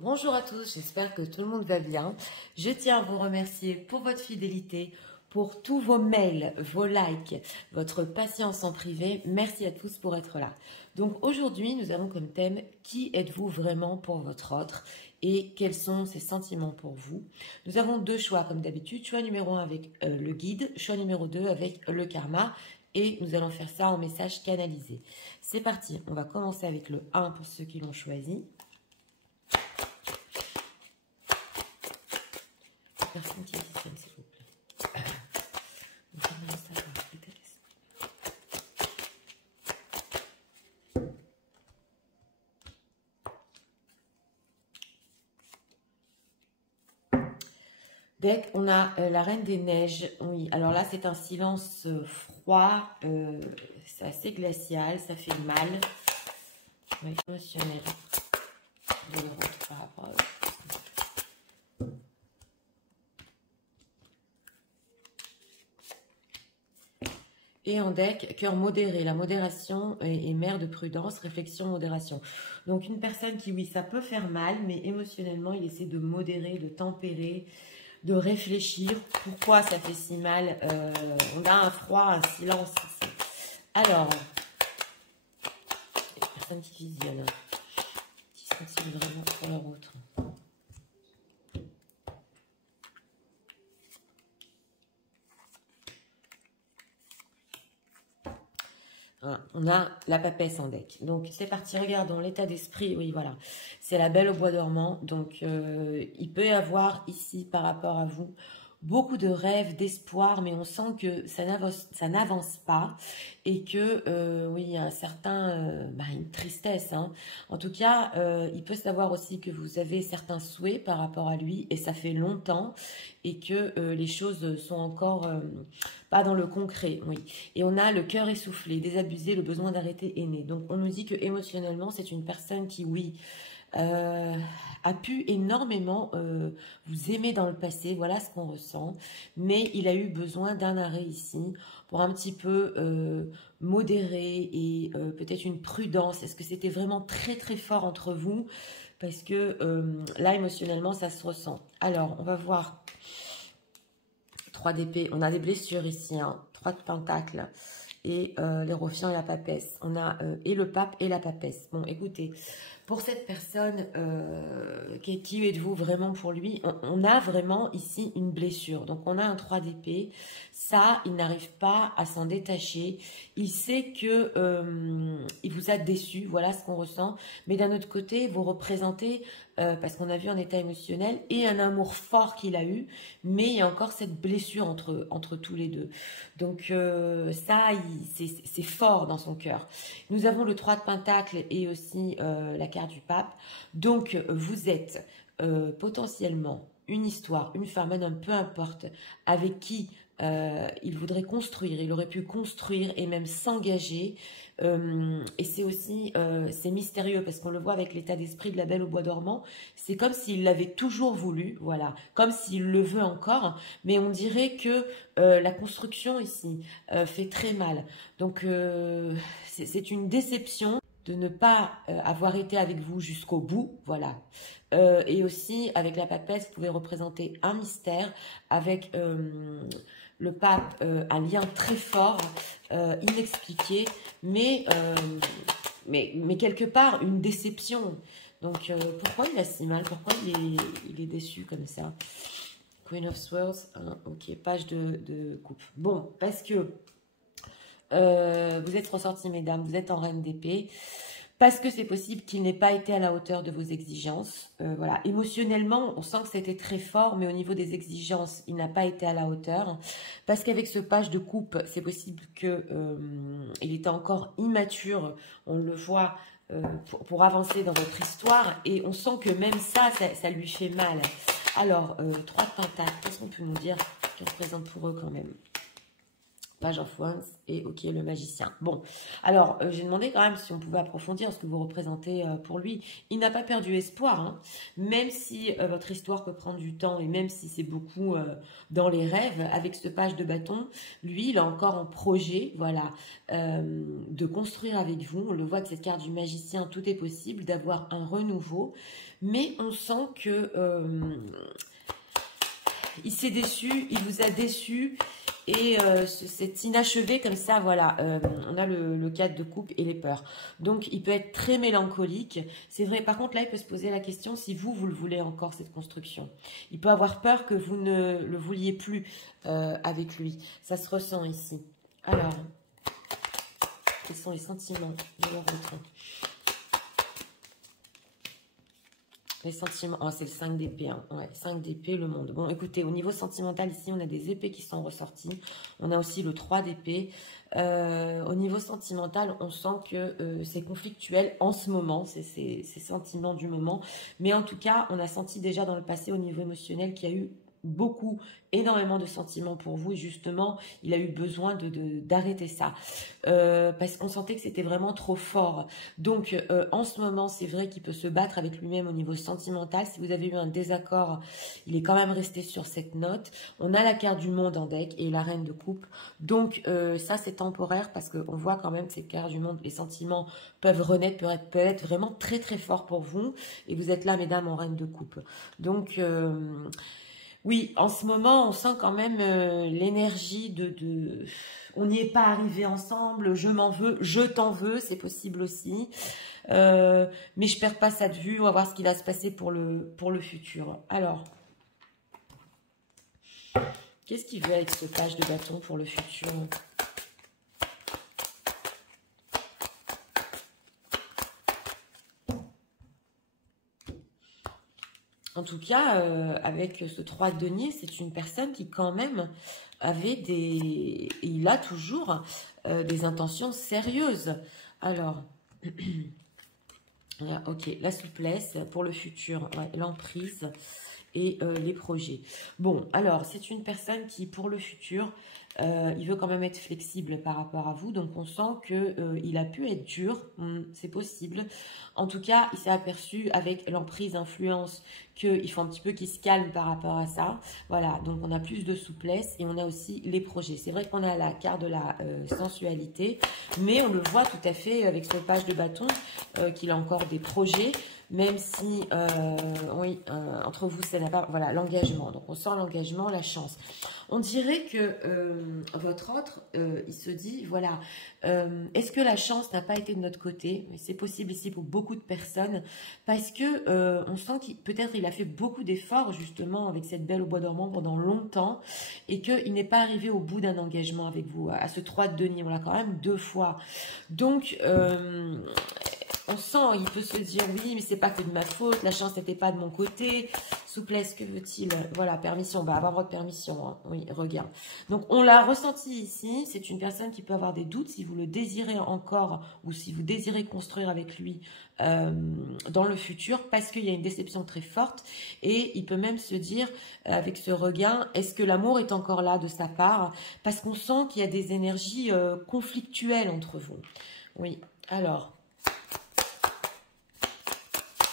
Bonjour à tous, j'espère que tout le monde va bien. Je tiens à vous remercier pour votre fidélité, pour tous vos mails, vos likes, votre patience en privé. Merci à tous pour être là. Donc aujourd'hui, nous avons comme thème « Qui êtes-vous vraiment pour votre autre ?» et quels sont ses sentiments pour vous. Nous avons deux choix comme d'habitude, choix numéro 1 avec le guide, choix numéro 2 avec le karma. Et nous allons faire ça en message canalisé. C'est parti, on va commencer avec le 1 pour ceux qui l'ont choisi. Personne qui visionne, s'il vous plaît. Deck, on a la Reine des Neiges. Oui, alors là, c'est un silence froid. C'est assez glacial, ça fait mal. Oui, émotionnel. De l'autre par rapport à eux. Et en deck, cœur modéré, la modération et mère de prudence, réflexion, modération. Donc une personne qui, oui, ça peut faire mal, mais émotionnellement, il essaie de modérer, de tempérer, de réfléchir. Pourquoi ça fait si mal? On a un froid, un silence ici. Alors, les personnes qui visionnent, qui sont-ils vraiment pour leur autre? On a la papesse en deck. Donc, c'est parti. Regardons l'état d'esprit. Oui, voilà. C'est la Belle au bois dormant. Donc, il peut y avoir ici, par rapport à vous, beaucoup de rêves, d'espoir, mais on sent que ça n'avance pas et que, oui, il y a un certain, une tristesse. Hein. En tout cas, il peut savoir aussi que vous avez certains souhaits par rapport à lui et ça fait longtemps et que les choses sont encore pas dans le concret. Oui. Et on a le cœur essoufflé, désabusé, le besoin d'arrêter est né. Donc, on nous dit que émotionnellement, c'est une personne qui, oui, a pu énormément vous aimer dans le passé, voilà ce qu'on ressent, mais il a eu besoin d'un arrêt ici pour un petit peu modérer et peut-être une prudence. Est-ce que c'était vraiment très très fort entre vous? Parce que là, émotionnellement, ça se ressent. Alors, on va voir 3 d'épée. On a des blessures ici, hein. 3 de pentacles et l'Hérophant et la papesse. On a et le pape et la papesse. Bon, écoutez, pour cette personne, qui êtes-vous vraiment pour lui? On a vraiment ici une blessure. Donc, on a un 3 d'épée. Ça, il n'arrive pas à s'en détacher. Il sait que il vous a déçu. Voilà ce qu'on ressent. Mais d'un autre côté, vous représentez, parce qu'on a vu un état émotionnel et un amour fort qu'il a eu. Mais il y a encore cette blessure entre tous les deux. Donc, ça, c'est fort dans son cœur. Nous avons le 3 de pentacles et aussi la carte du pape. Donc, vous êtes potentiellement une histoire, une femme, un homme, peu importe, avec qui il voudrait construire, il aurait pu construire et même s'engager. Et c'est aussi, c'est mystérieux parce qu'on le voit avec l'état d'esprit de la Belle au bois dormant. C'est comme s'il l'avait toujours voulu, voilà, comme s'il le veut encore, mais on dirait que la construction ici fait très mal. Donc, c'est une déception de ne pas avoir été avec vous jusqu'au bout, voilà. Et aussi, avec la papesse, vous pouvez représenter un mystère avec le pape, un lien très fort, inexpliqué, mais quelque part, une déception. Donc, pourquoi il a si mal? Pourquoi il est déçu comme ça? Queen of Swords, hein, ok, page de coupe. Bon, parce que vous êtes ressorti, mesdames, vous êtes en reine d'épée, parce que c'est possible qu'il n'ait pas été à la hauteur de vos exigences. Voilà, émotionnellement, on sent que c'était très fort, mais au niveau des exigences, il n'a pas été à la hauteur. Parce qu'avec ce page de coupe, c'est possible que il était encore immature, on le voit, pour avancer dans votre histoire, et on sent que même ça lui fait mal. Alors, 3 de pentacles, qu'est-ce qu'on peut nous dire qui représente pour eux quand même? Page of Wands et ok le magicien. Bon, alors j'ai demandé quand même si on pouvait approfondir ce que vous représentez pour lui. Il n'a pas perdu espoir, hein, même si votre histoire peut prendre du temps et même si c'est beaucoup dans les rêves, avec ce page de bâton, lui il a encore un projet, voilà, de construire avec vous. On le voit que cette carte du magicien, tout est possible, d'avoir un renouveau, mais on sent que il s'est déçu, il vous a déçu. Et c'est inachevé comme ça, voilà, on a le 4 de coupe et les peurs. Donc, il peut être très mélancolique. C'est vrai, par contre, là, il peut se poser la question si vous le voulez encore, cette construction. Il peut avoir peur que vous ne le vouliez plus avec lui. Ça se ressent ici. Alors, quels sont les sentiments de leur autre? Les sentiments, oh, c'est le 5 d'épée, hein. Ouais, 5 d'épée, le monde. Bon, écoutez, au niveau sentimental, ici, on a des épées qui sont ressorties. On a aussi le 3 d'épée. Au niveau sentimental, on sent que c'est conflictuel en ce moment, c'est ces sentiments du moment. Mais en tout cas, on a senti déjà dans le passé, au niveau émotionnel, qu'il y a eu énormément de sentiments pour vous et justement il a eu besoin d'arrêter ça parce qu'on sentait que c'était vraiment trop fort. Donc en ce moment c'est vrai qu'il peut se battre avec lui-même au niveau sentimental. Si vous avez eu un désaccord, il est quand même resté sur cette note. On a la carte du monde en deck et la reine de coupe, donc ça c'est temporaire parce qu'on voit quand même cette carte du monde, les sentiments peuvent renaître, peuvent être vraiment très très forts pour vous et vous êtes là mesdames en reine de coupe. Donc oui, en ce moment, on sent quand même l'énergie on n'y est pas arrivé ensemble, je m'en veux, je t'en veux, c'est possible aussi. Mais je perds pas ça de vue, on va voir ce qui va se passer pour le futur. Alors, qu'est-ce qu'il veut avec ce page de bâton pour le futur ? En tout cas, avec ce 3 de denier, c'est une personne qui quand même avait il a toujours des intentions sérieuses. Alors, ok, la souplesse pour le futur, ouais, l'emprise et les projets. Bon, alors, c'est une personne qui, pour le futur, il veut quand même être flexible par rapport à vous. Donc, on sent qu'il a pu être dur. C'est possible. En tout cas, il s'est aperçu avec l'emprise, influence, qu'il faut un petit peu qu'il se calme par rapport à ça. Voilà, donc on a plus de souplesse et on a aussi les projets. C'est vrai qu'on a la carte de la sensualité, mais on le voit tout à fait avec ce page de bâton qu'il a encore des projets. Même si, oui, entre vous, ça n'a pas... Voilà, l'engagement. Donc, on sent l'engagement, la chance. On dirait que votre autre, il se dit, voilà, est-ce que la chance n'a pas été de notre côté? C'est possible ici pour beaucoup de personnes, parce que on sent qu'il peut-être il a fait beaucoup d'efforts, justement, avec cette belle au bois dormant pendant longtemps, et qu'il n'est pas arrivé au bout d'un engagement avec vous. À ce 3 de denier, on l'a quand même 2 fois. Donc... on sent, il peut se dire, oui, mais c'est pas que de ma faute, la chance n'était pas de mon côté. Souplesse, que veut-il? Voilà, permission, on va avoir votre permission, hein. Oui, regarde. Donc, on l'a ressenti ici, c'est une personne qui peut avoir des doutes, si vous le désirez encore, ou si vous désirez construire avec lui dans le futur, parce qu'il y a une déception très forte, et il peut même se dire, avec ce regain, est-ce que l'amour est encore là de sa part? Parce qu'on sent qu'il y a des énergies conflictuelles entre vous. Oui, alors...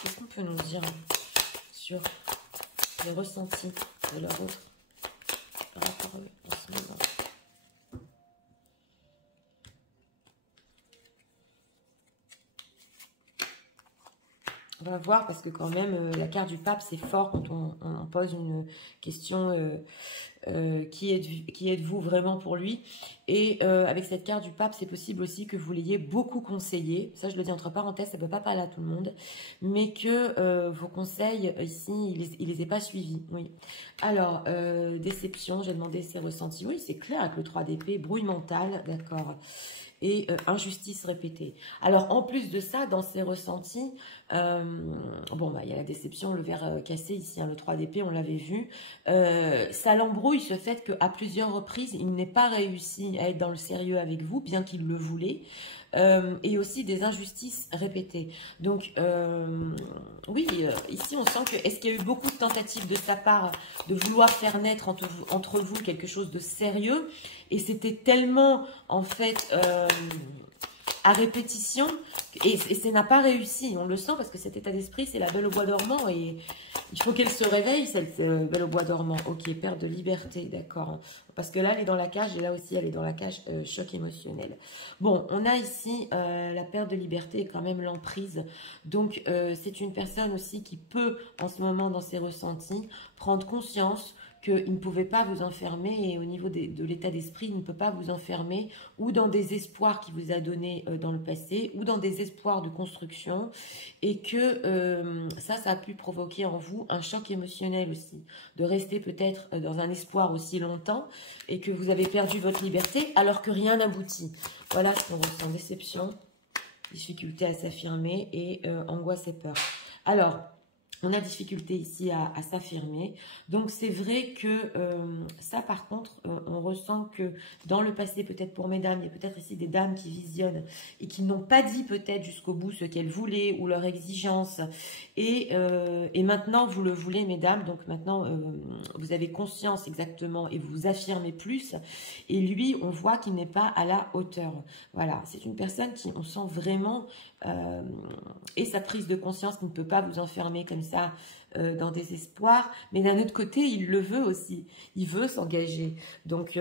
Qu'est-ce qu'on peut nous dire sur les ressentis de leur autre par rapport à eux en ce moment? On va voir parce que quand même, la carte du pape, c'est fort quand on pose une question qui êtes-vous vraiment pour lui. Et avec cette carte du pape, c'est possible aussi que vous l'ayez beaucoup conseillé. Ça, je le dis entre parenthèses, ça ne peut pas parler à tout le monde. Mais que vos conseils, ici, il les ait pas suivis. Oui. Alors, déception, j'ai demandé ses ressentis. Oui, c'est clair avec le 3 d'épée, brouille mentale, d'accord. Et injustice répétée. Alors, en plus de ça, dans ses ressentis, bon, bah, il y a la déception, le verre cassé ici, hein, le 3 d'épée, on l'avait vu. Ça l'embrouille ce fait qu'à plusieurs reprises, il n'ait pas réussi à être dans le sérieux avec vous, bien qu'il le voulait. et aussi des injustices répétées. Donc, oui, ici on sent que, est-ce qu'il y a eu beaucoup de tentatives de sa part de vouloir faire naître entre vous quelque chose de sérieux, et c'était tellement, en fait, à répétition, et ça n'a pas réussi, on le sent, parce que cet état d'esprit, c'est la belle au bois dormant, et il faut qu'elle se réveille, cette belle au bois dormant. Ok, perte de liberté, d'accord. Parce que là, elle est dans la cage, et là aussi, elle est dans la cage choc émotionnel. Bon, on a ici la perte de liberté et quand même l'emprise. Donc, c'est une personne aussi qui peut, en ce moment, dans ses ressentis, prendre conscience qu'il ne pouvait pas vous enfermer, et au niveau de l'état d'esprit, il ne peut pas vous enfermer, ou dans des espoirs qu'il vous a donnés dans le passé, ou dans des espoirs de construction, et que ça a pu provoquer en vous un choc émotionnel aussi, de rester peut-être dans un espoir aussi longtemps, et que vous avez perdu votre liberté alors que rien n'aboutit. Voilà ce qu'on ressent: déception, difficulté à s'affirmer, et angoisse et peur. Alors, on a difficulté ici à s'affirmer. Donc, c'est vrai que ça, par contre, on ressent que dans le passé, peut-être pour mesdames, il y a peut-être ici des dames qui visionnent et qui n'ont pas dit peut-être jusqu'au bout ce qu'elles voulaient ou leurs exigences. Et maintenant, vous le voulez, mesdames. Donc, maintenant, vous avez conscience exactement et vous vous affirmez plus. Et lui, on voit qu'il n'est pas à la hauteur. Voilà, c'est une personne qui, on sent vraiment... et sa prise de conscience qui ne peut pas vous enfermer comme ça dans des espoirs, mais d'un autre côté, il le veut aussi, il veut s'engager. Donc,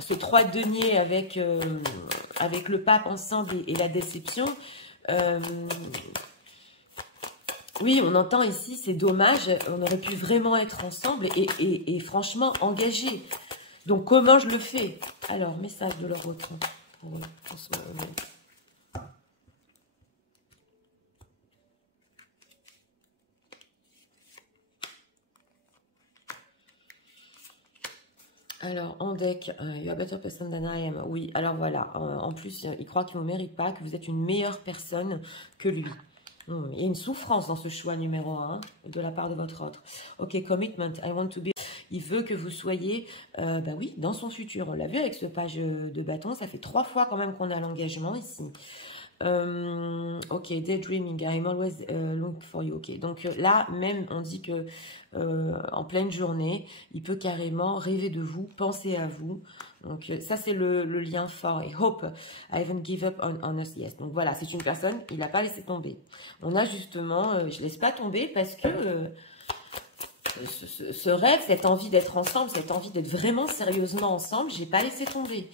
ce 3 de denier avec le pape ensemble et la déception, oui, on entend ici, c'est dommage, on aurait pu vraiment être ensemble et franchement engagés. Donc, comment je le fais? Alors, message de leur autre pour ce moment. Alors, en deck, you are a better person than I am. Oui, alors voilà. En plus, il croit qu'il ne vous mérite pas, que vous êtes une meilleure personne que lui. Il y a une souffrance dans ce choix numéro 1 de la part de votre autre. Ok, commitment, I want to be... Il veut que vous soyez, bah oui, dans son futur. On l'a vu avec ce page de bâton. Ça fait 3 fois quand même qu'on a l'engagement ici. Ok, daydreaming, I'm always looking for you. Ok, donc là, même, on dit que en pleine journée, il peut carrément rêver de vous, penser à vous. Donc ça, c'est le lien fort. Et hope, I haven't give up on us. Yes. Donc voilà, c'est une personne, il n'a pas laissé tomber. On a justement, je laisse pas tomber parce que ce rêve, cette envie d'être ensemble, cette envie d'être vraiment sérieusement ensemble, j'ai pas laissé tomber.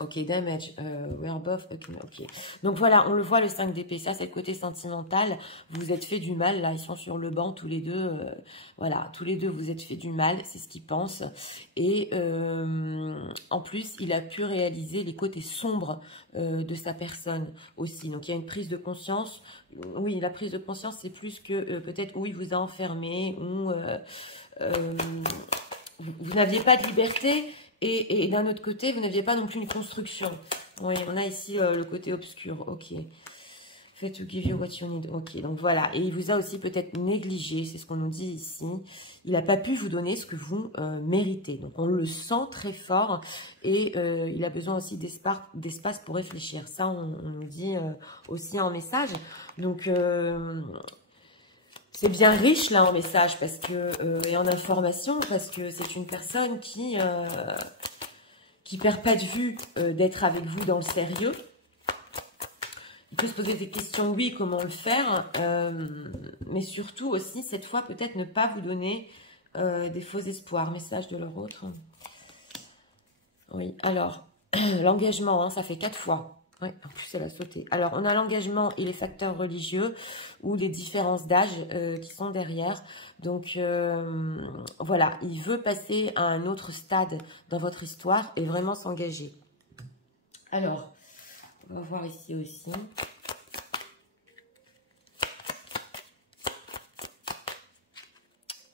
Ok, damage, we're both, ok. Donc voilà, on le voit, le 5 d'épée, ça c'est le côté sentimental, vous êtes fait du mal, là ils sont sur le banc tous les deux, voilà, tous les deux vous êtes fait du mal, c'est ce qu'ils pensent, et en plus il a pu réaliser les côtés sombres de sa personne aussi, donc il y a une prise de conscience, oui la prise de conscience c'est plus que peut-être où il vous a enfermé, ou vous n'aviez pas de liberté. Et d'un autre côté, vous n'aviez pas non plus une construction. Oui, on a ici le côté obscur. Ok. Fait to give you what you need. Ok, donc voilà. Et il vous a aussi peut-être négligé, c'est ce qu'on nous dit ici. Il n'a pas pu vous donner ce que vous méritez. Donc on le sent très fort. Et il a besoin aussi d'espace pour réfléchir. Ça, on nous dit aussi en message. Donc... c'est bien riche là en message parce que, et en information, parce que c'est une personne qui perd pas de vue d'être avec vous dans le sérieux. Il peut se poser des questions, oui, comment le faire, mais surtout aussi, cette fois, peut-être ne pas vous donner des faux espoirs. Message de leur autre. Oui, alors, l'engagement, hein, ça fait 4 fois. Oui, en plus, elle a sauté. Alors, on a l'engagement et les facteurs religieux ou les différences d'âge qui sont derrière. Donc, voilà, il veut passer à un autre stade dans votre histoire et vraiment s'engager. Alors, on va voir ici aussi.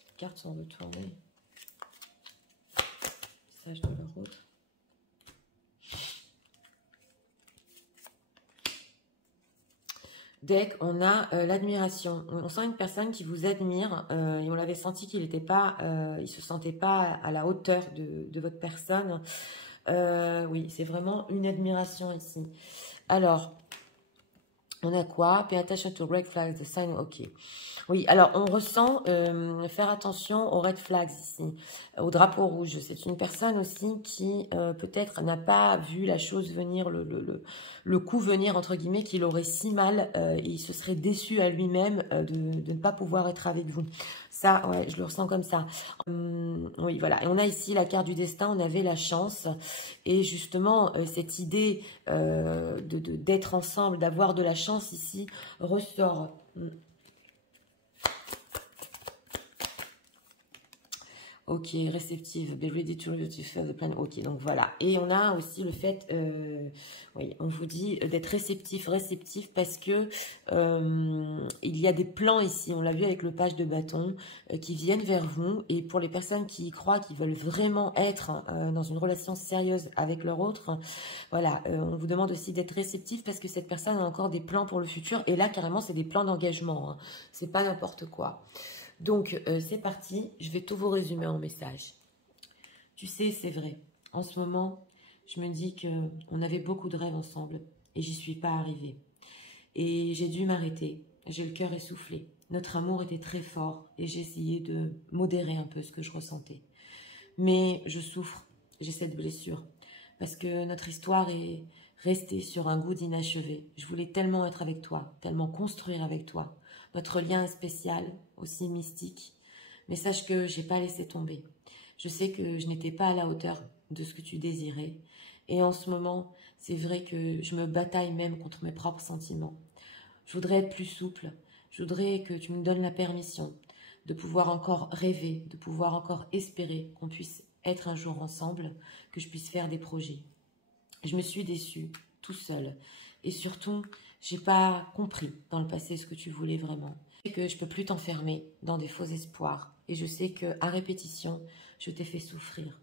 Les cartes sont retournées. Message de leur autre. Deck, on a l'admiration. On sent une personne qui vous admire et on l'avait senti qu'il n'était pas, il se sentait pas à la hauteur de votre personne. Oui, c'est vraiment une admiration ici. Alors, on a quoi? Pay attention to red flags, the sign, ok. Oui, alors on ressent faire attention aux red flags ici, au drapeau rouge. C'est une personne aussi qui peut-être n'a pas vu la chose venir, le coup venir, entre guillemets, qu'il aurait si mal, il se serait déçu à lui-même de ne pas pouvoir être avec vous. Ça, ouais, je le ressens comme ça. Oui, voilà. Et on a ici la carte du destin, on avait la chance. Et justement, cette idée d'être ensemble, d'avoir de la chance ici, ressort. Ok, réceptive, be ready to feel the plan. Ok, donc voilà. Et on a aussi le fait, oui, on vous dit d'être réceptif parce que il y a des plans ici, on l'a vu avec le page de bâton, qui viennent vers vous. Et pour les personnes qui y croient, qui veulent vraiment être dans une relation sérieuse avec leur autre, voilà, on vous demande aussi d'être réceptif parce que cette personne a encore des plans pour le futur. Et là, carrément, c'est des plans d'engagement, hein. C'est pas n'importe quoi. Donc, c'est parti. Je vais tout vous résumer en message. Tu sais, c'est vrai. En ce moment, je me dis qu'on avait beaucoup de rêves ensemble et j'y suis pas arrivée. Et j'ai dû m'arrêter. J'ai le cœur essoufflé. Notre amour était très fort et j'ai essayé de modérer un peu ce que je ressentais. Mais je souffre. J'ai cette blessure parce que notre histoire est restée sur un goût d'inachevé. Je voulais tellement être avec toi, tellement construire avec toi. Notre lien est spécial, aussi mystique. Mais sache que j'ai pas laissé tomber. Je sais que je n'étais pas à la hauteur de ce que tu désirais. Et en ce moment, c'est vrai que je me bataille même contre mes propres sentiments. Je voudrais être plus souple. Je voudrais que tu me donnes la permission de pouvoir encore rêver, de pouvoir encore espérer qu'on puisse être un jour ensemble, que je puisse faire des projets. Je me suis déçue, tout seul. Et surtout, j'ai pas compris dans le passé ce que tu voulais vraiment. Et que je peux plus t'enfermer dans des faux espoirs. Et je sais que à répétition, je t'ai fait souffrir.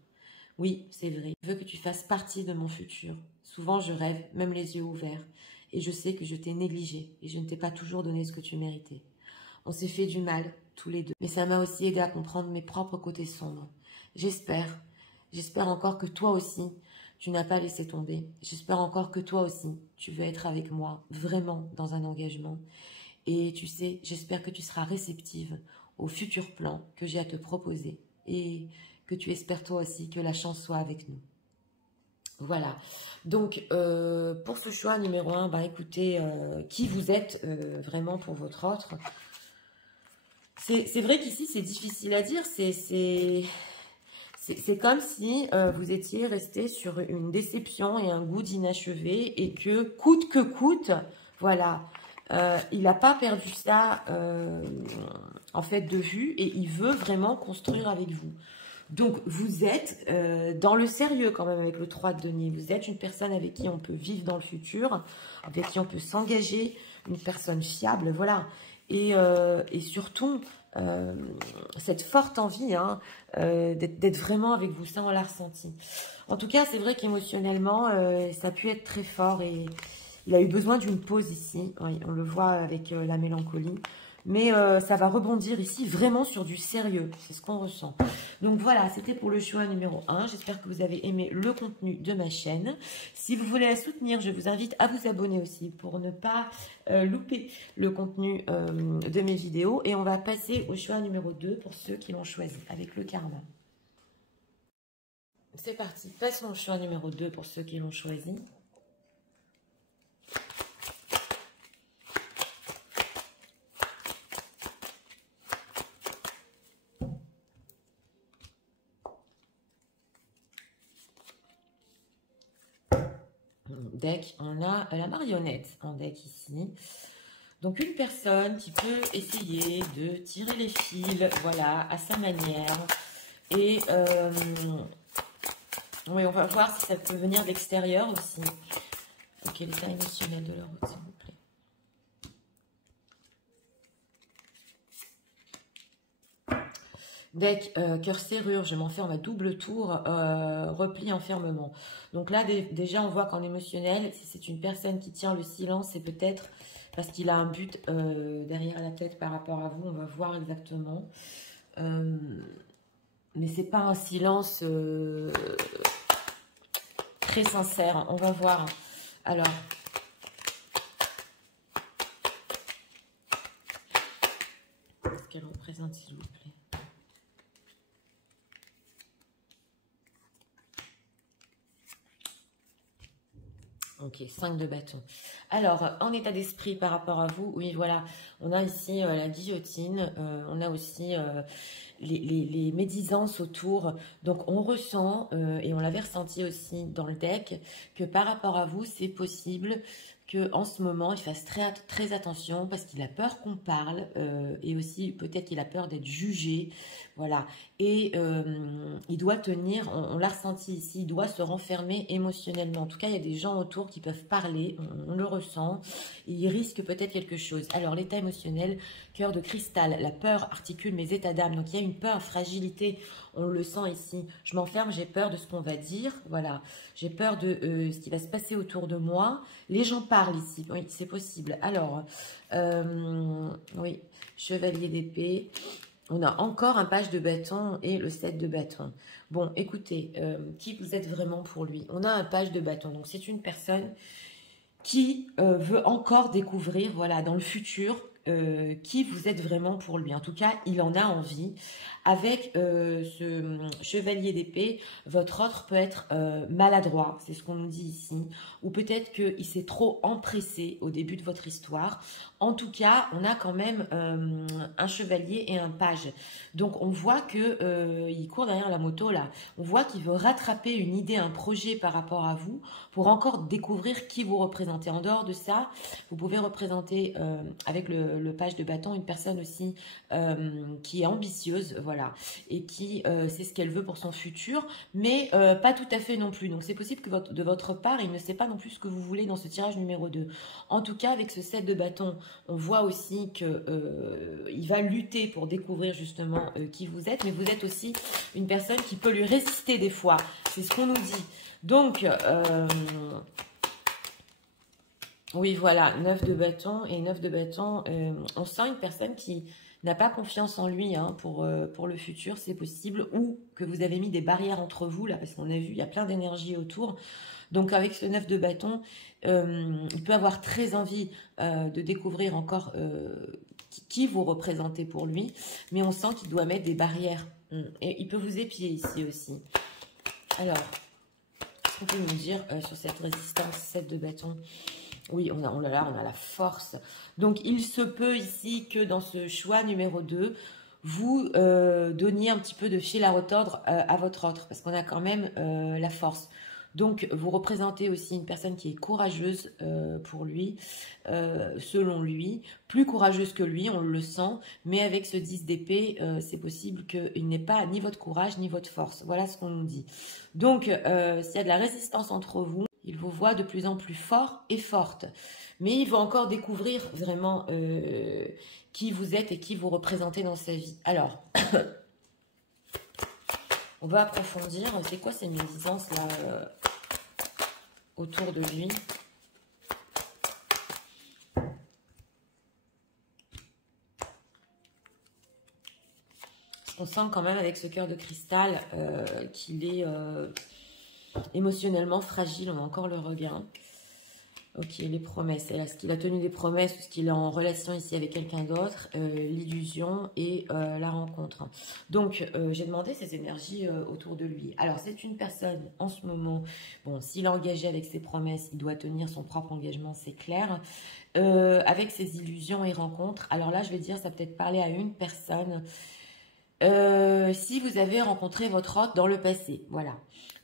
Oui, c'est vrai. Je veux que tu fasses partie de mon futur. Souvent, je rêve, même les yeux ouverts. Et je sais que je t'ai négligé et je ne t'ai pas toujours donné ce que tu méritais. On s'est fait du mal, tous les deux. Mais ça m'a aussi aidé à comprendre mes propres côtés sombres. J'espère encore que toi aussi, tu n'as pas laissé tomber. J'espère encore que toi aussi, tu veux être avec moi, vraiment dans un engagement. Et tu sais, j'espère que tu seras réceptive aux futurs plans que j'ai à te proposer. Et que tu espères toi aussi que la chance soit avec nous. Voilà. Donc, pour ce choix numéro 1, bah, écoutez, qui vous êtes vraiment pour votre autre. C'est vrai qu'ici, c'est difficile à dire. C'est comme si vous étiez resté sur une déception et un goût d'inachevé et que coûte, voilà, il n'a pas perdu ça en fait de vue et il veut vraiment construire avec vous. Donc, vous êtes dans le sérieux quand même avec le 3 de denier. Vous êtes une personne avec qui on peut vivre dans le futur, avec qui on peut s'engager, une personne fiable, voilà. Et surtout, cette forte envie hein, d'être vraiment avec vous, ça on l'a ressenti. En tout cas, c'est vrai qu'émotionnellement, ça a pu être très fort et il a eu besoin d'une pause ici. Oui, on le voit avec la mélancolie. Mais ça va rebondir ici vraiment sur du sérieux. C'est ce qu'on ressent. Donc voilà, c'était pour le choix numéro 1. J'espère que vous avez aimé le contenu de ma chaîne. Si vous voulez la soutenir, je vous invite à vous abonner aussi pour ne pas louper le contenu de mes vidéos. Et on va passer au choix numéro 2 pour ceux qui l'ont choisi avec le karma. C'est parti. Passons au choix numéro 2 pour ceux qui l'ont choisi. Deck, on a la marionnette en deck ici. Donc une personne qui peut essayer de tirer les fils, voilà, à sa manière. Et oui, on va voir si ça peut venir de l'extérieur aussi. Ok, l'état émotionnel de leur route, s'il vous plaît. Deck, cœur serrure, je m'enferme à double tour, repli, enfermement. Donc là, déjà, on voit qu'en émotionnel, si c'est une personne qui tient le silence, c'est peut-être parce qu'il a un but derrière la tête par rapport à vous. On va voir exactement. Mais c'est pas un silence très sincère. On va voir. Alors, qu'est-ce qu'elle représente, s'il vous plaît? Ok, 5 de bâton. Alors, en état d'esprit par rapport à vous, oui, voilà, on a ici la guillotine, on a aussi les médisances autour. Donc, on ressent, et on l'avait ressenti aussi dans le deck, que par rapport à vous, c'est possible que en ce moment, il fasse très attention parce qu'il a peur qu'on parle et aussi peut-être qu'il a peur d'être jugé. Voilà. Et il doit tenir, on l'a ressenti ici, il doit se renfermer émotionnellement. En tout cas, il y a des gens autour qui peuvent parler, on le ressent. Il risque peut-être quelque chose. Alors, l'état émotionnel, cœur de cristal, la peur articule mes états d'âme. Donc, il y a une peur, fragilité, on le sent ici. Je m'enferme, j'ai peur de ce qu'on va dire. Voilà, j'ai peur de ce qui va se passer autour de moi. Les gens parlent ici, oui, c'est possible. Alors, oui, chevalier d'épée. On a encore un page de bâton et le 7 de bâton. Bon, écoutez, qui vous êtes vraiment pour lui? On a un page de bâton, donc c'est une personne qui veut encore découvrir, voilà, dans le futur, qui vous êtes vraiment pour lui. En tout cas, il en a envie. Avec ce chevalier d'épée, votre autre peut être maladroit, c'est ce qu'on nous dit ici, ou peut-être qu'il s'est trop empressé au début de votre histoire. En tout cas, on a quand même un chevalier et un page. Donc, on voit que il court derrière la moto, là. On voit qu'il veut rattraper une idée, un projet par rapport à vous pour encore découvrir qui vous représentez. En dehors de ça, vous pouvez représenter avec le page de bâton une personne aussi qui est ambitieuse, voilà, et qui sait ce qu'elle veut pour son futur, mais pas tout à fait non plus. Donc c'est possible que de votre part, il ne sait pas non plus ce que vous voulez dans ce tirage numéro 2. En tout cas, avec ce 7 de bâton, on voit aussi que il va lutter pour découvrir justement qui vous êtes, mais vous êtes aussi une personne qui peut lui résister des fois. C'est ce qu'on nous dit. Donc, oui, voilà, 9 de bâton et 9 de bâton. On sent une personne qui n'a pas confiance en lui hein, pour le futur, c'est possible. Ou que vous avez mis des barrières entre vous, là, parce qu'on a vu, il y a plein d'énergie autour. Donc, avec ce 9 de bâton, il peut avoir très envie de découvrir encore qui vous représentez pour lui. Mais on sent qu'il doit mettre des barrières. Et il peut vous épier ici aussi. Alors, qu'est-ce qu'on peut nous dire sur cette résistance 7 de bâton? Oui, on a la force. Donc, il se peut ici que dans ce choix numéro 2, vous donniez un petit peu de fil à retordre à votre autre, parce qu'on a quand même la force. Donc, vous représentez aussi une personne qui est courageuse pour lui, selon lui, plus courageuse que lui, on le sent, mais avec ce 10 d'épée, c'est possible qu'il n'ait pas ni votre courage, ni votre force. Voilà ce qu'on nous dit. Donc, s'il y a de la résistance entre vous, il vous voit de plus en plus fort et forte. Mais il va encore découvrir vraiment qui vous êtes et qui vous représentez dans sa vie. Alors, on va approfondir. C'est quoi ces médisances là autour de lui? On sent quand même avec ce cœur de cristal qu'il est émotionnellement fragile. On a encore le regain. Ok, les promesses. Est-ce qu'il a tenu des promesses ou est-ce qu'il est en relation ici avec quelqu'un d'autre? L'illusion et la rencontre. Donc, j'ai demandé ces énergies autour de lui. Alors, c'est une personne en ce moment, bon, s'il est engagé avec ses promesses, il doit tenir son propre engagement, c'est clair. Avec ses illusions et rencontres, alors là, je vais dire, ça peut-être parler à une personne. Si vous avez rencontré votre hôte dans le passé, voilà,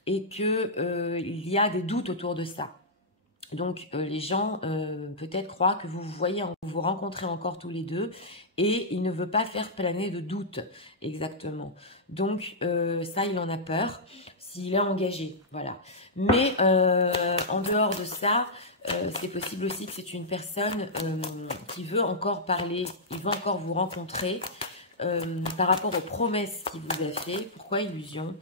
et que il y a des doutes autour de ça. Donc, les gens peut-être croient que vous vous rencontrez encore tous les deux et il ne veut pas faire planer de doute exactement. Donc, ça, il en a peur s'il est engagé, voilà. Mais en dehors de ça, c'est possible aussi que c'est une personne qui veut encore parler, il veut encore vous rencontrer par rapport aux promesses qu'il vous a fait. Pourquoi illusion ?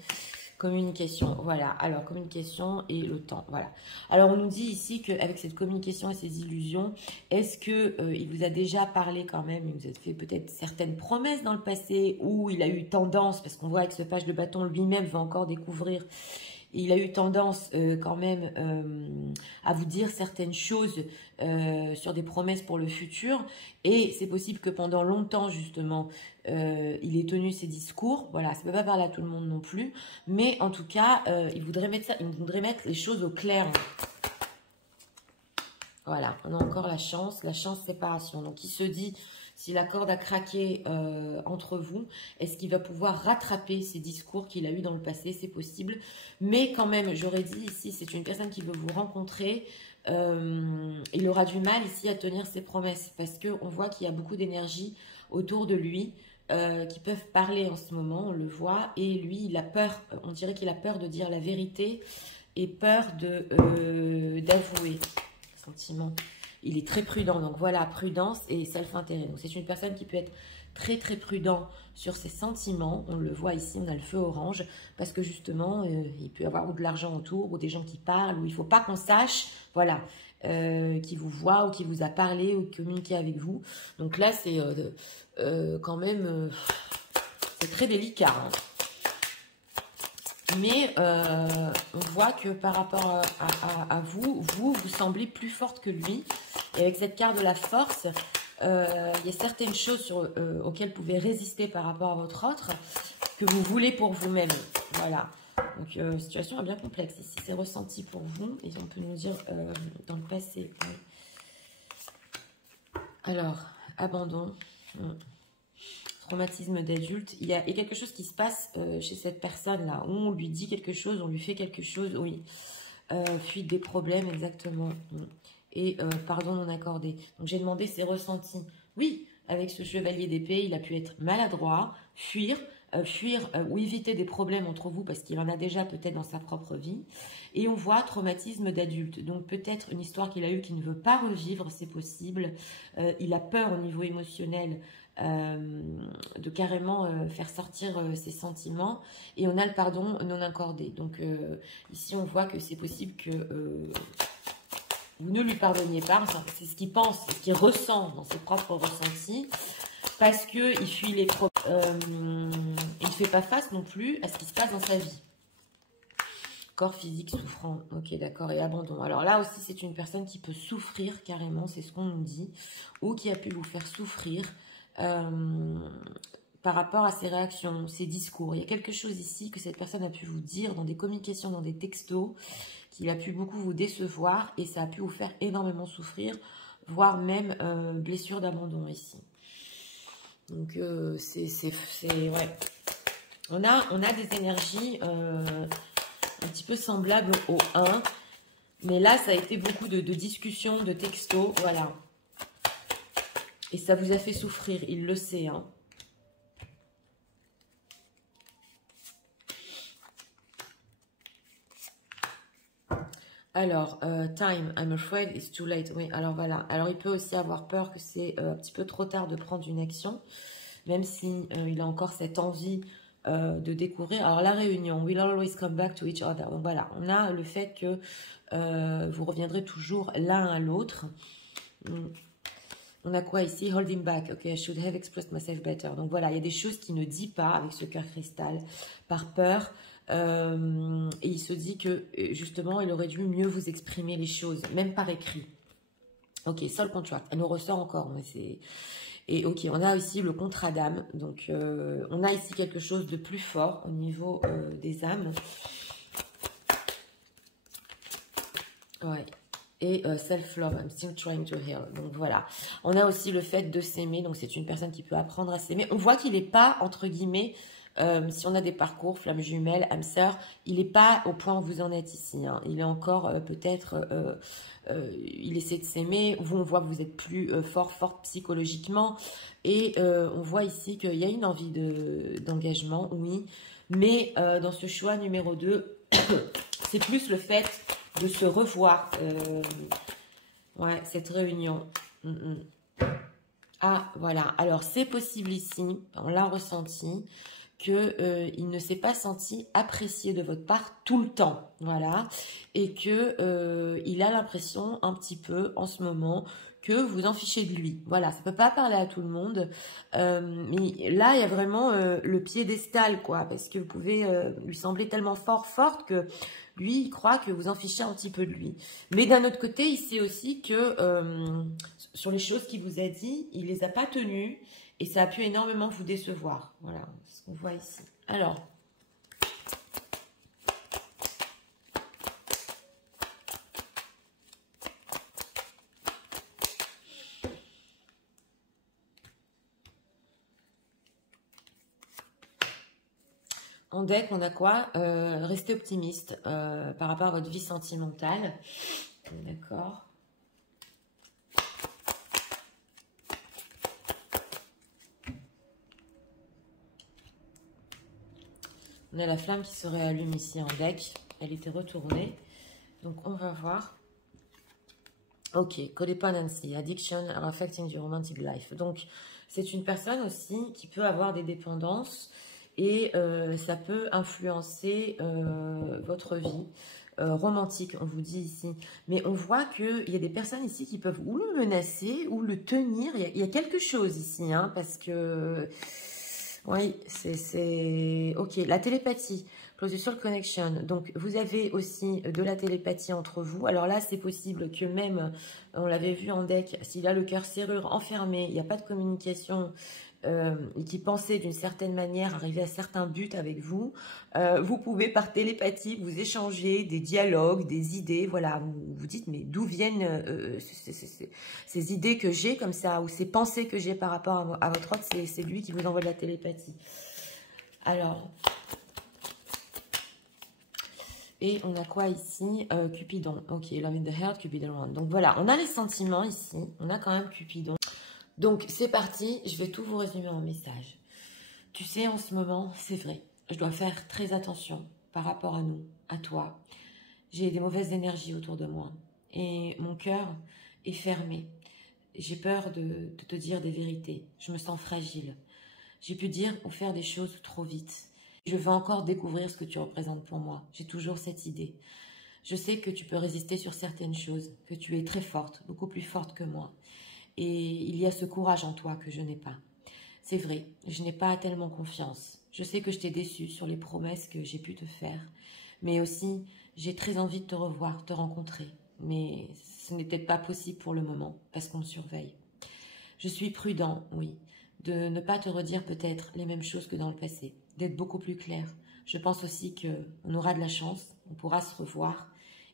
Communication, voilà. Alors, communication et le temps, voilà. Alors, on nous dit ici qu'avec cette communication et ces illusions, est-ce que il vous a déjà parlé quand même, il vous a fait peut-être certaines promesses dans le passé, où il a eu tendance, parce qu'on voit avec ce page de bâton, lui-même veut encore découvrir, il a eu tendance quand même à vous dire certaines choses sur des promesses pour le futur. Et c'est possible que pendant longtemps, justement, il ait tenu ses discours. Voilà, ça ne peut pas parler à tout le monde non plus. Mais en tout cas, il voudrait mettre les choses au clair. Voilà, on a encore la chance séparation. Donc, il se dit, si la corde a craqué entre vous, est-ce qu'il va pouvoir rattraper ces discours qu'il a eu dans le passé? C'est possible. Mais quand même, j'aurais dit ici, c'est une personne qui veut vous rencontrer. Il aura du mal ici à tenir ses promesses parce qu'on voit qu'il y a beaucoup d'énergie autour de lui qui peuvent parler en ce moment, on le voit. Et lui, il a peur, on dirait qu'il a peur de dire la vérité et peur d'avouer. Sentiment. Il est très prudent, donc voilà, prudence et self-intérêt. Donc c'est une personne qui peut être très très prudent sur ses sentiments. On le voit ici, on a le feu orange, parce que justement, il peut y avoir ou de l'argent autour, ou des gens qui parlent, ou il ne faut pas qu'on sache, voilà, qui vous voit, ou qui vous a parlé, ou communiqué avec vous. Donc là, c'est quand même, c'est très délicat, hein. Mais on voit que par rapport à vous, vous semblez plus forte que lui. Et avec cette carte de la force, il y a certaines choses auxquelles vous pouvez résister par rapport à votre autre, que vous voulez pour vous-même. Voilà. Donc, situation est bien complexe ici. C'est ressenti pour vous. Et on peut nous dire dans le passé. Alors, abandon. Traumatisme d'adulte, il y a quelque chose qui se passe chez cette personne-là, où on lui dit quelque chose, on lui fait quelque chose, oui. Fuite des problèmes, exactement. Et pardon non accordé. Donc j'ai demandé ses ressentis. Oui, avec ce chevalier d'épée, il a pu être maladroit, fuir ou éviter des problèmes entre vous, parce qu'il en a déjà peut-être dans sa propre vie. Et on voit traumatisme d'adulte. Donc peut-être une histoire qu'il a eue qu'il ne veut pas revivre, c'est possible. Il a peur au niveau émotionnel, de carrément faire sortir ses sentiments, et on a le pardon non accordé. Donc ici on voit que c'est possible que vous ne lui pardonniez pas, c'est ce qu'il pense, c'est ce qu'il ressent dans ses propres ressentis, parce qu'il fuit les problèmes, il ne fait pas face non plus à ce qui se passe dans sa vie. Corps physique souffrant, ok d'accord, et abandon. Alors là aussi c'est une personne qui peut souffrir carrément, c'est ce qu'on nous dit, ou qui a pu vous faire souffrir par rapport à ses réactions, ses discours. Il y a quelque chose ici que cette personne a pu vous dire dans des communications, dans des textos, qu'il a pu beaucoup vous décevoir, et ça a pu vous faire énormément souffrir, voire même blessure d'abandon ici. Donc ouais. On a des énergies un petit peu semblables au 1, mais là ça a été beaucoup de discussions, de textos, voilà. Et ça vous a fait souffrir, il le sait, hein. Alors, time, I'm afraid it's too late. Oui, alors voilà. Alors, il peut aussi avoir peur que c'est un petit peu trop tard de prendre une action, même si il a encore cette envie de découvrir. Alors, la réunion, we'll always come back to each other. Donc, voilà, on a le fait que vous reviendrez toujours l'un à l'autre. On a quoi ici? Holding back. Ok, I should have expressed myself better. Donc voilà, il y a des choses qu'il ne dit pas avec ce cœur cristal, par peur. Et il se dit que justement, il aurait dû mieux vous exprimer les choses, même par écrit. Ok, soul contract. Elle nous ressort encore. Mais c'est... Et ok, on a ici le contrat d'âme. Donc, on a ici quelque chose de plus fort au niveau des âmes. Ouais. Et self-love, I'm still trying to heal. Donc voilà. On a aussi le fait de s'aimer. Donc c'est une personne qui peut apprendre à s'aimer. On voit qu'il n'est pas, entre guillemets, si on a des parcours, flamme jumelle, âme sœur, il n'est pas au point où vous en êtes ici, hein. Il est encore peut-être, il essaie de s'aimer. Vous, on voit que vous êtes plus forte psychologiquement. Et on voit ici qu'il y a une envie d'engagement, oui. Mais dans ce choix numéro 2, c'est plus le fait de se revoir. Ouais, cette réunion. Ah, voilà. Alors, c'est possible ici, on l'a ressenti, qu'il ne s'est pas senti apprécié de votre part tout le temps. Voilà. Et qu'il a l'impression, un petit peu, en ce moment, que vous en fichez de lui. Voilà, ça peut pas parler à tout le monde. Mais là, il y a vraiment le piédestal, quoi. Parce que vous pouvez lui sembler tellement forte que lui, il croit que vous en fichez un petit peu de lui. Mais d'un autre côté, il sait aussi que sur les choses qu'il vous a dit, il les a pas tenues. Et ça a pu énormément vous décevoir. Voilà, c'est ce qu'on voit ici. Alors... En deck, on a quoi? Restez optimiste par rapport à votre vie sentimentale. D'accord. On a la flamme qui se réallume ici en deck. Elle était retournée. Donc, on va voir. Ok, codependency, addiction are affecting your romantic life. Donc, c'est une personne aussi qui peut avoir des dépendances et ça peut influencer votre vie romantique, on vous dit ici. Mais on voit qu'il y a des personnes ici qui peuvent ou le menacer ou le tenir. Il y a quelque chose ici, hein, parce que... Oui, c'est... Ok, la télépathie, close your soul connection. Donc, vous avez aussi de la télépathie entre vous. Alors là, c'est possible que même, on l'avait vu en deck, s'il a le cœur serrure enfermé, il n'y a pas de communication, et qui pensait d'une certaine manière arriver à certains buts avec vous, vous pouvez par télépathie vous échanger des dialogues, des idées, voilà, vous vous dites mais d'où viennent ces idées que j'ai comme ça, ou ces pensées que j'ai par rapport à votre autre, c'est lui qui vous envoie de la télépathie. Alors, et on a quoi ici? Cupidon, ok, love in the heart, Cupidon. Donc voilà, on a les sentiments ici, on a quand même Cupidon. Donc, c'est parti, je vais tout vous résumer en message. Tu sais, en ce moment, c'est vrai, je dois faire très attention par rapport à nous, à toi. J'ai des mauvaises énergies autour de moi et mon cœur est fermé. J'ai peur de te dire des vérités. Je me sens fragile. J'ai pu dire ou faire des choses trop vite. Je veux encore découvrir ce que tu représentes pour moi. J'ai toujours cette idée. Je sais que tu peux résister sur certaines choses, que tu es très forte, beaucoup plus forte que moi. Et il y a ce courage en toi que je n'ai pas. C'est vrai, je n'ai pas tellement confiance. Je sais que je t'ai déçue sur les promesses que j'ai pu te faire. Mais aussi, j'ai très envie de te revoir, te rencontrer. Mais ce n'est peut-être pas possible pour le moment, parce qu'on me surveille. Je suis prudent, oui, de ne pas te redire peut-être les mêmes choses que dans le passé, d'être beaucoup plus clair. Je pense aussi qu'on aura de la chance, on pourra se revoir,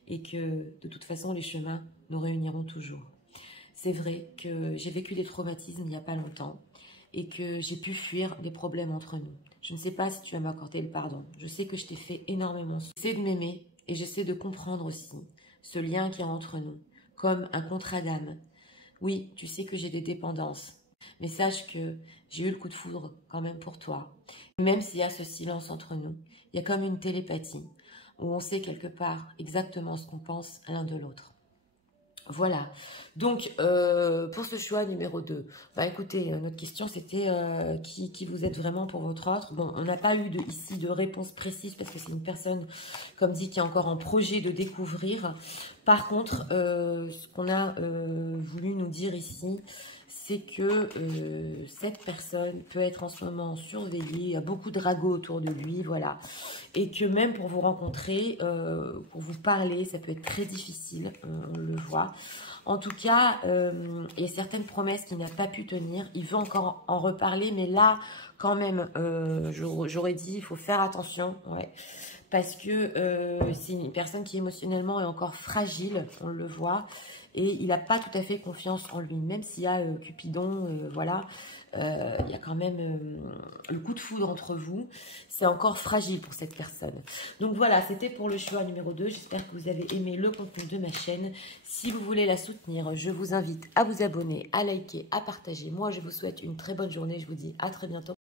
et que de toute façon, les chemins nous réuniront toujours. C'est vrai que j'ai vécu des traumatismes il n'y a pas longtemps et que j'ai pu fuir des problèmes entre nous. Je ne sais pas si tu vas m'accorder le pardon. Je sais que je t'ai fait énormément. J'essaie de m'aimer et j'essaie de comprendre aussi ce lien qu'il y a entre nous, comme un contrat d'âme. Oui, tu sais que j'ai des dépendances, mais sache que j'ai eu le coup de foudre quand même pour toi. Même s'il y a ce silence entre nous, il y a comme une télépathie où on sait quelque part exactement ce qu'on pense l'un de l'autre. Voilà, donc pour ce choix numéro 2, bah écoutez, notre question c'était qui vous êtes vraiment pour votre autre. Bon, on n'a pas eu ici de réponse précise parce que c'est une personne, comme dit, qui est encore en projet de découvrir. Par contre, ce qu'on a voulu nous dire ici, c'est que cette personne peut être en ce moment surveillée, il y a beaucoup de ragots autour de lui, voilà. Et que même pour vous rencontrer, pour vous parler, ça peut être très difficile, on le voit. En tout cas, il y a certaines promesses qu'il n'a pas pu tenir, il veut encore en reparler, mais là, quand même, j'aurais dit, il faut faire attention, ouais. Parce que c'est une personne qui émotionnellement est encore fragile, on le voit, et il n'a pas tout à fait confiance en lui, même s'il y a Cupidon, voilà, il y a quand même le coup de foudre entre vous, c'est encore fragile pour cette personne. Donc voilà, c'était pour le choix numéro 2, j'espère que vous avez aimé le contenu de ma chaîne. Si vous voulez la soutenir, je vous invite à vous abonner, à liker, à partager. Moi, je vous souhaite une très bonne journée, je vous dis à très bientôt.